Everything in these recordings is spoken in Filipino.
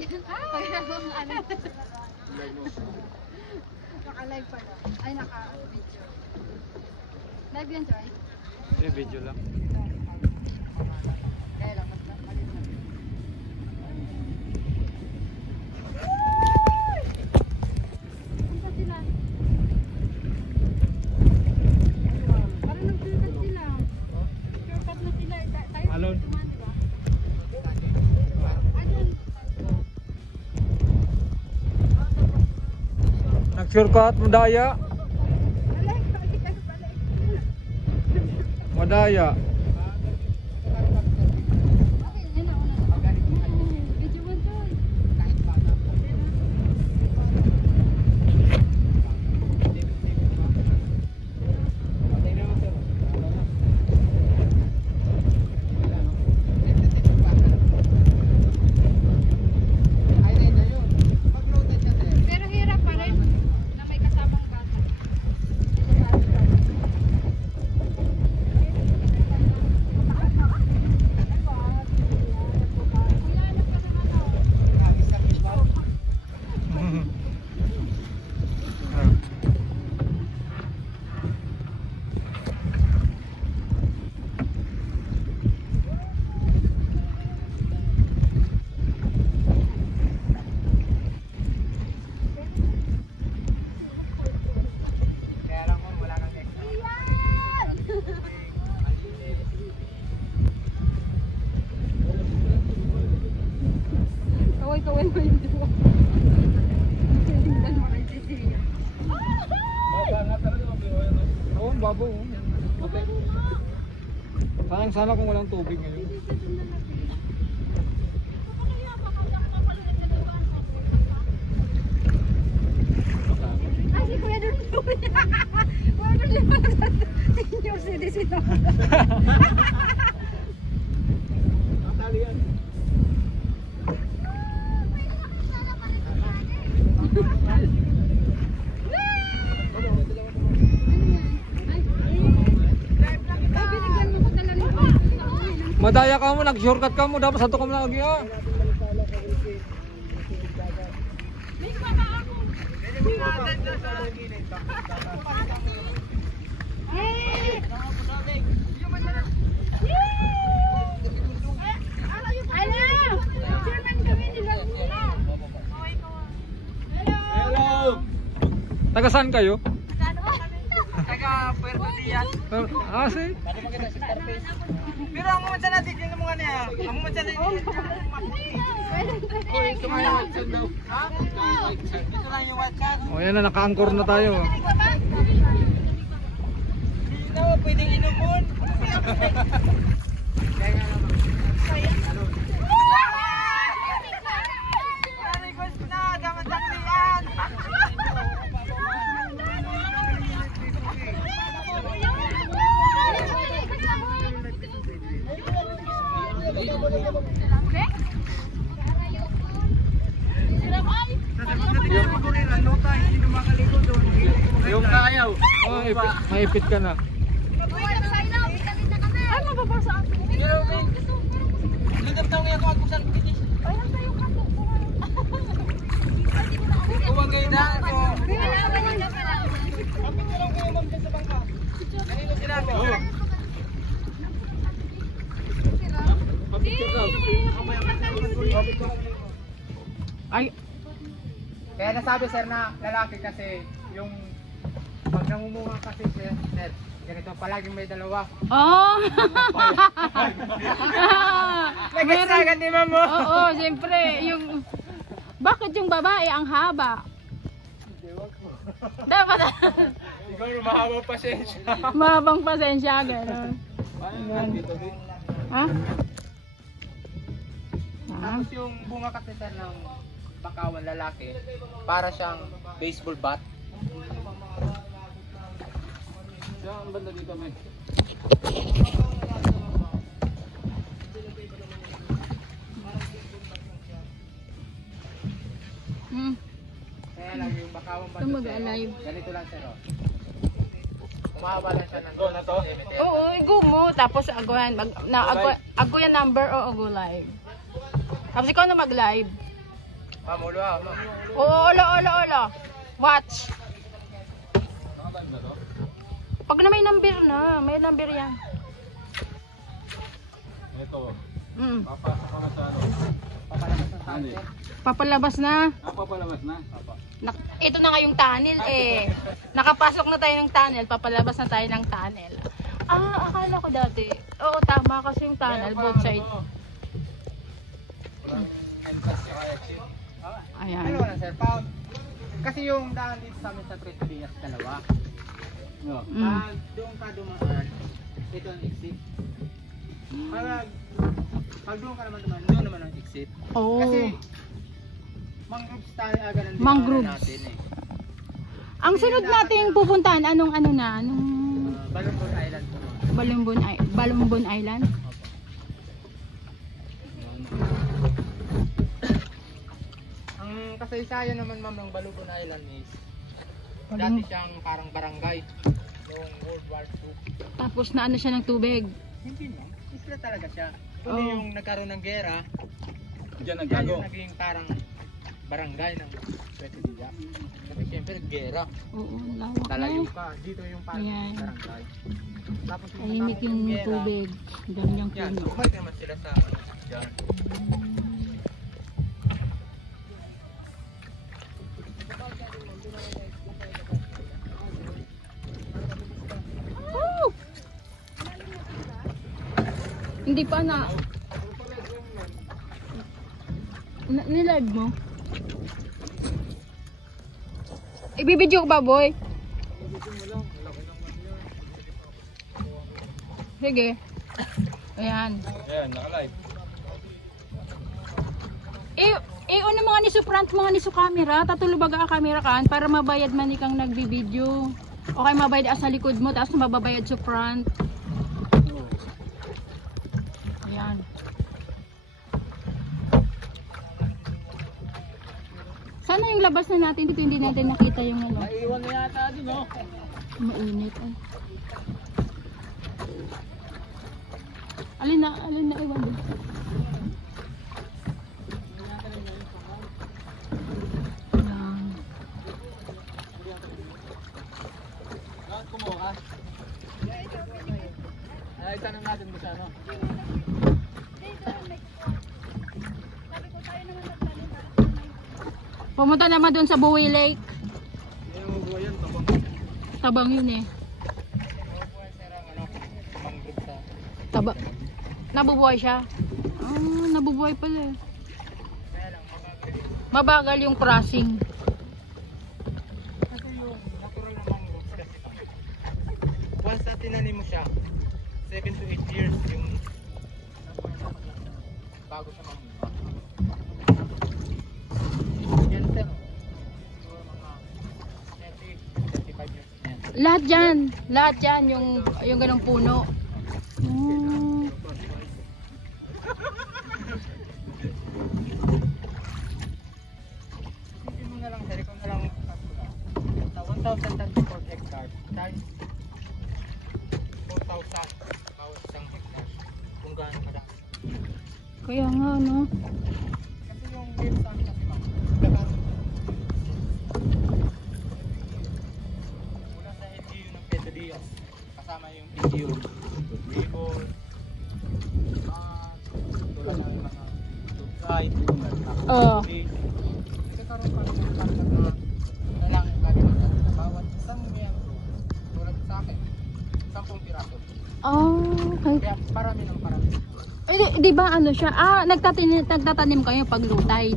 yan. Naka-live pala. Ay, naka-video. Live yan, Joy? Hindi, video lang. Kaya lang, mas malit na. Saan sila? Parang nag-shortcut sila. Shortcut na sila. Tayo Alon. tuman, diba? Ayun. Nag-shortcut, madaya. Madaya. Pero hirap pa rin na may kasamang bata. Kaya lang kung wala kang extra. Kaway-kaway mo yung diwa. Tingnan mo kay Cecilia. Oo, ang babo. Okay. Sayang sana kung walang tubig ngayon. Ay, si Kuya Dun po niya. Kuya Dun yung mga senior citizen ako. Nakatali yan. Ay, binigyan mo ko dala ng Madaya ka mo, nag-shortcut ka mo, dapat sa tukam lang lagi ah. Hello! Taga saan kayo? Taga Puerto Diaz. Ah, si? Pwede makita si Starface. Pero ang mga dyan natin, yung mga niya. Ang mga dyan natin. Uy, ito mga WhatsApp daw. Ha? Ito lang yung WhatsApp. O yan na, naka-anchor na tayo. Hindi na, pwedeng inumon. Kaya nga naman. Request na, gaman taklian. Yung kayaw. Oh, maipit ka na. Ay, mababasa ako. Lindap tayo ngayon kung ako saan pinis. Ay, nasa yung kato. Kumagay na ako. Kailangan na pala. Kapit ko lang kayo ma'am dyan sa bangka. Kanino sinabi? Ay, Kaya nasabi sir na lalaki kasi yung pag namumunga kasi sir, ganito palaging may dalawa. Oh! Nagasagan di ba mo? Oo, siyempre, yung... Bakit yung babae ang haba? Dapat... Ikaw yung mahaba pasensya. Mahabang pasensya, gano'n. Ha? Tapos yung bunga kasi sir ng bakawan lalaki, para siyang baseball bat. saan banda dito may? Kaya lang yung bakawan bat. Ito mag-alive. Ganito lang sir. Mahaba lang siya ng na to. Oo, igo mo. Tapos aguyan. Aguyan number o ago live. Tapos ikaw na mag-live. Pamulo ah. Olo. Watch. Pag na may number yan. Ito. Mm. Papasok ka na sa ano. Ano eh? Papalabas na. Papalabas na. Papa. Ito na nga yung tunnel eh. Nakapasok na tayo ng tunnel, papalabas na tayo ng tunnel. Akala ko dati. Oo, tama kasi yung tunnel, both side. Ayan. Ano na sir, pound. Kasi yung daan dito sa amin sa Trito Diaz, dalawa. No. Doon ka dumaan, ito ang exit. Pag doon ka naman dumaan, doon naman ang exit. Oh. Kasi mangroves tayo aga ng Mangroves. natin eh. Ang sunod nating pupuntahan, anong Balumbon Island po. Balumbon Island? Ang kasaysayan naman ma'am ng Balumbon Island is dati siyang parang barangay noong World War II. Tapos na ano siya ng tubig. Hindi ma'am, isla talaga siya. Kundi Oh. yung nagkaroon ng gera, Diyan yan naggago. yung naging parang barangay ng Trito Diaz. Kasi siyempre gera. Oo, lawak Talayo na. ka, dito yung parang Ayan. barangay. Tapos Tahimik yung gera, tubig. Dami yung yan, puno. bumalik naman sila sa dyan. Woo! Hindi pa na. Nilive mo? Ibibidyo ko ba, boy? Sige. Ayan. Ayan, naka-live. Ano mga nisuprant, mga nisu camera, tatulubaga ka camera kan para mabayad man ikang nagbibideo. Okay, mabayad sa likod mo, tapos mababayad sa front. Ayan. Sana yung labas na natin dito, hindi natin nakita yung ano. Naiwan na yata din, no? Mainit ay. Alin na iwan din. Ayan. Bakit kumuha? Ay, tanong natin mo siya, no? Pumunta naman doon sa Bowie Lake. Yung buwayan, tapos. Tabang yun eh. Taba. Nabubuhay siya. Nabubuhay pala eh. Mabagal yung crossing. Kasi yung natural na mangroves kasi once na tinanim mo siya, 7 to 8 years yung bago siya mamunga. Yan sir, siguro mga 30, 35 years yan. Lahat yan yung ganong puno. Hindi mo na lang sir, ikaw na lang sa 1,034 hectares times 4,000 bawat isang hectares kung gaano kadami. Kaya nga no. Kasi yung game sa amin kasi ma'am, lahat mula sa LGU ng Trito Diaz, kasama yung LGU, Bicol, tulad ng mga Tugay, Oo. nagkakaroon pa ng pagkakag na kailangan kalimutan sa bawat isang miyembro, tulad sa akin, 10 piraso. Okay. Kaya parami ng parami. Di ba ano siya? Nagtatanim kayo pag low tide.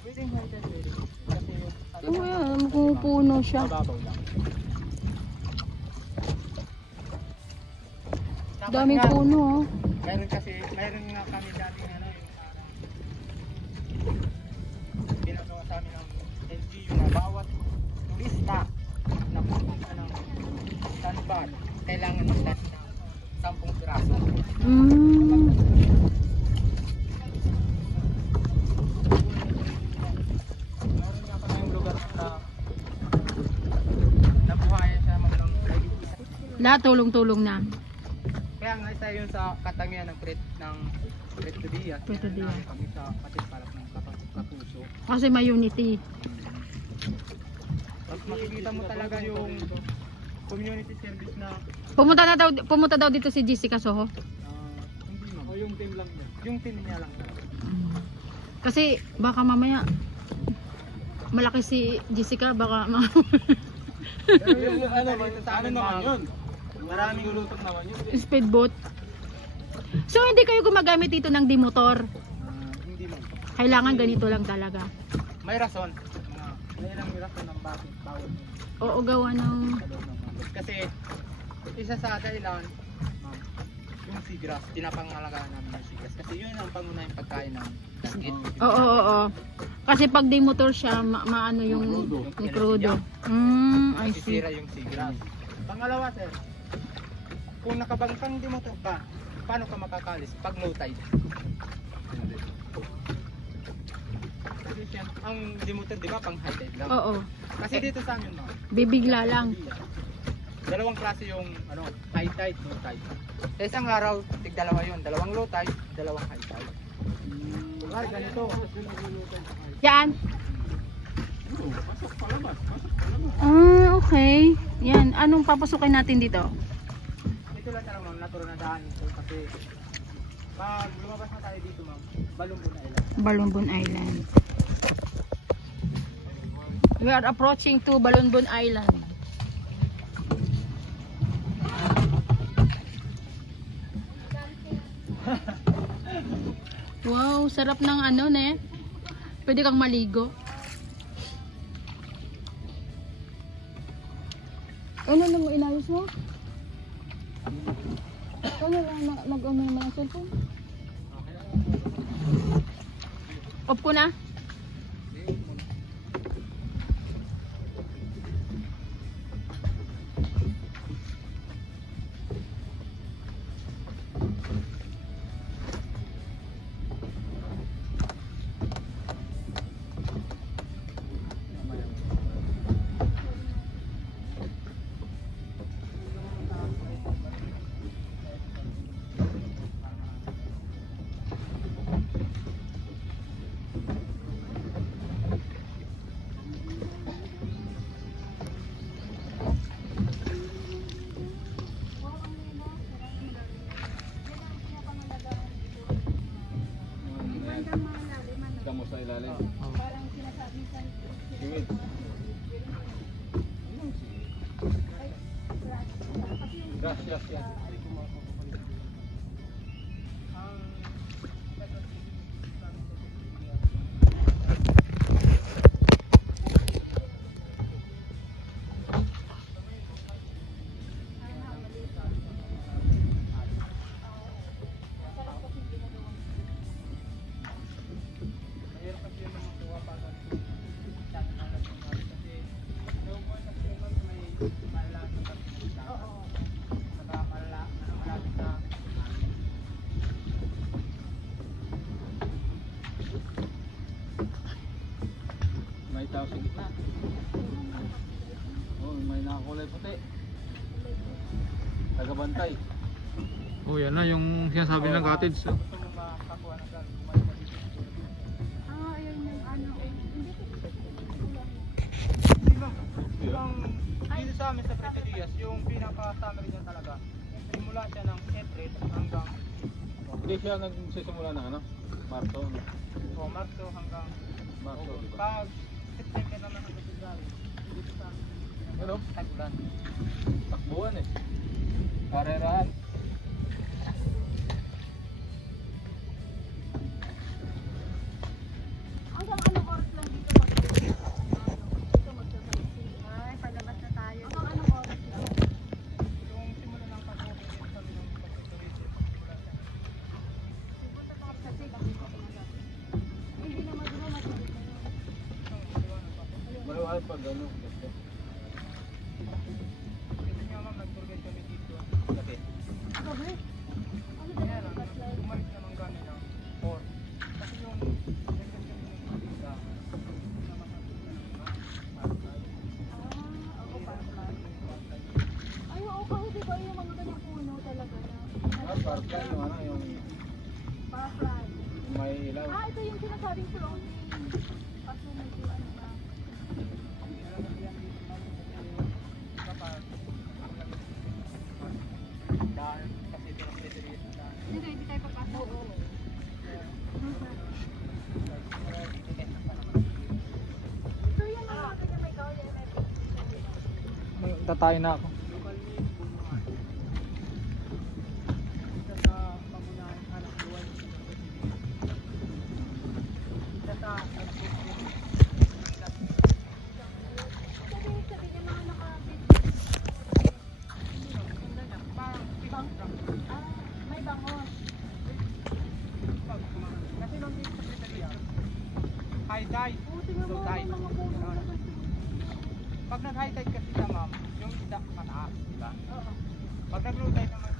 Pwedeng hunted, pwedeng. Kasi yung Oo, yan. Pupuno siya. mababaw lang. Tapos Daming nga, puno oh. meron nga kami dating ano, yung parang ginagawa sa amin ng LGU na bawat turista na pupunta ng sandbar, kailangan mag-touch ng 10 piraso. Mm. Meron nga pa yung lugar na nabuhayan siya maglang Lahat tulong-tulong na. kaya kaya nga isa yun sa katangian ng Preto Diaz. Preto Yan Diaz. ang kami sa kapatid para ng kapuso. Kasi may unity. Tapos makikita mo talaga yung community service na Pumunta daw dito si Jessica Soho. hindi ma'am. O yung team lang niya. Yung team niya lang talaga. Kasi baka mamaya malaki si Jessica, baka Pero yung ano naman yun? Maraming Lulutok naman yun. speedboat. So hindi kayo gumagamit dito ng di-motor. hindi ma'am. Kailangan ganito lang talaga. May rason. May ilang rason ng bakit bawal Oo, gawa ng sa loob ng bangkot. Kasi isa sa dahilan, ma'am, yung seagrass, pinapangalagaan namin yung seagrass. Kasi yun ang pangunahing pagkain ng dasgit. Oo. Kasi pag di-motor siya, maano yung crudo. I see. Masisira yung seagrass. Pangalawa, sir, kung nakabangkang demotor ka, paano ka makakalis pag low tide? Kasi siya, ang demotor, di ba, pang high tide lang. Oo. Kasi dito sa amin, ma'am, Bibigla lang. dalawang klase yung high tide, low tide. Sa isang araw, tig-dalawa yun. Dalawang low tide, dalawang high tide. Kunwari, ganito. Yan. Ah, okay. Yan. Anong papasukin natin dito? Ito lang talaga, ma'am, natural na daan ito. Kasi pag lumabas na tayo dito, ma'am, Balumbon Island. Balumbon Island. We are approaching to Balumbon Island. Wow, sarap ng ano, ne? Pwede kang maligo. Ano na mo inayos mo? Ano lang mag-umay mo ng cellphone? Off ko na? Damo sa ilalim. Parang sinasabi sa Singit. Gracias, yan. May tao sa gitna. Oh, may nakakulay puti. Tagabantay. Oh, yan na yung sinasabi ng cottage. Oh. ayun yung ano. Dito sa amin sa Preto Diaz, yung pinaka-summary niya talaga, simula siya ng April hanggang Hindi siya nagsisimula ng ano? Marso. Marso hanggang Marso, di ba? pag September naman ang February. Dito sa amin, Ano? tag-ulan. Takbuhan eh. Karerahan. Hanggang anong oras lang dito dito magsasalit? Ay, palabas na tayo. Hanggang anong oras lang? Yung simula ng pag-open dito kami ng pag-tourism. Pupunta pa kasi hindi na magano matulog na yun. Maluwal pag ano. Kasi. Kasi nga ma'am, nag-tour guide kami dito. Gabi. Ako ba? Ano ba Kaya yung lang, backlight? umalis naman kami ng 4. Kasi yung nag-tour kami ng Pisa, Oo, parang ay, oo, kasi di ba yung mga ganyang puno talaga na may ilaw. Ah, ito yung sinasabing floating. Kaso medyo ano na. Dahil kasi ito ang pwede na daan. Dito, hindi tayo papasok. So yan ang mga may kauli. Tatay na ako. Isa sa pangunahing hanap buhay. Isa sa Sabi niya mga nakabit. parang bang May bangos. kasi nung dito sa Secretariat, high tide, Tingnan low mo tide. mga puno. Ganun. Pag nag-high tide kasi siya ma'am, yung isda mataas, di ba? Oo. Pag nag-low tide naman